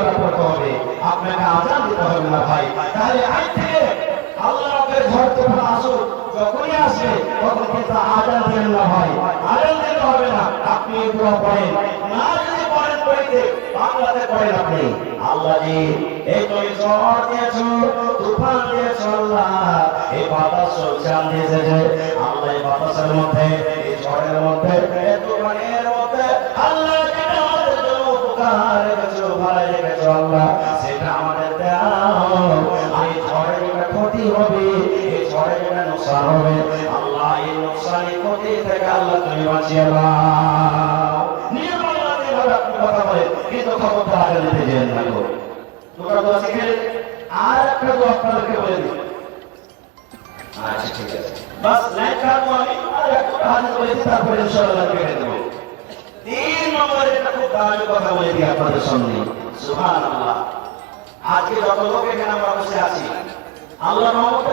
দোয়াটা পড়তে হবে, আপনাকে আযান দিতে হবে না ভাই। তাহলে আজ থেকে আল্লাহ রাব্বের ঘর থেকে আসুন, যখনই আসবে তখন কিন্তু আযান দেন না ভাই, আযান দিতে হবে না। আপনি দোয়া পড়েন, না যদি পড়েন পড়িতে বাংলাতে পড়েন আপনি। আল্লাহ জি এই তুমি ঝড় দিয়েছো, তুফান দিয়েছো আল্লাহ, এই বাতাস চাল দিয়েছে আল্লাহ, এই বাতাসের মধ্যে, এই ঝড়ের মধ্যে, এই তুফানের মধ্যে আল্লাহ যেটা আমাদের জন্য উপকার রেখেছো, ভালো রেখেছো আল্লাহ, সেটা আমাদের দাও। এই ঝড়ে যেটা ক্ষতি হবে, এই ঝড়ে যেটা নোকসান হবে আল্লাহ, এই নোকসানি ক্ষতি থেকে আল্লাহ তুমি বাঁচিয়ে নাও। নিয়ে বাংলাতে ভাবে আপনি কথা বলেন, কিন্তু খবরটা আগে নিতে যেন না গো। তোমরা দোয়া শিখে আর একটা দোয়া আপনাদেরকে বলে দিই। আচ্ছা ঠিক আছে, বাস লাইন কাটবো আমি, আর একটা হাদিস বলে দিই, তারপরে ইনশাআল্লাহ কেটে দেবো। 3 নম্বরে একটা খুব দামি কথা বলে দিই আপনাদের সামনে। সুবহানাল্লাহ, আজকে যত লোক এখানে আমরা বসে আছি, আল্লাহ রহমতে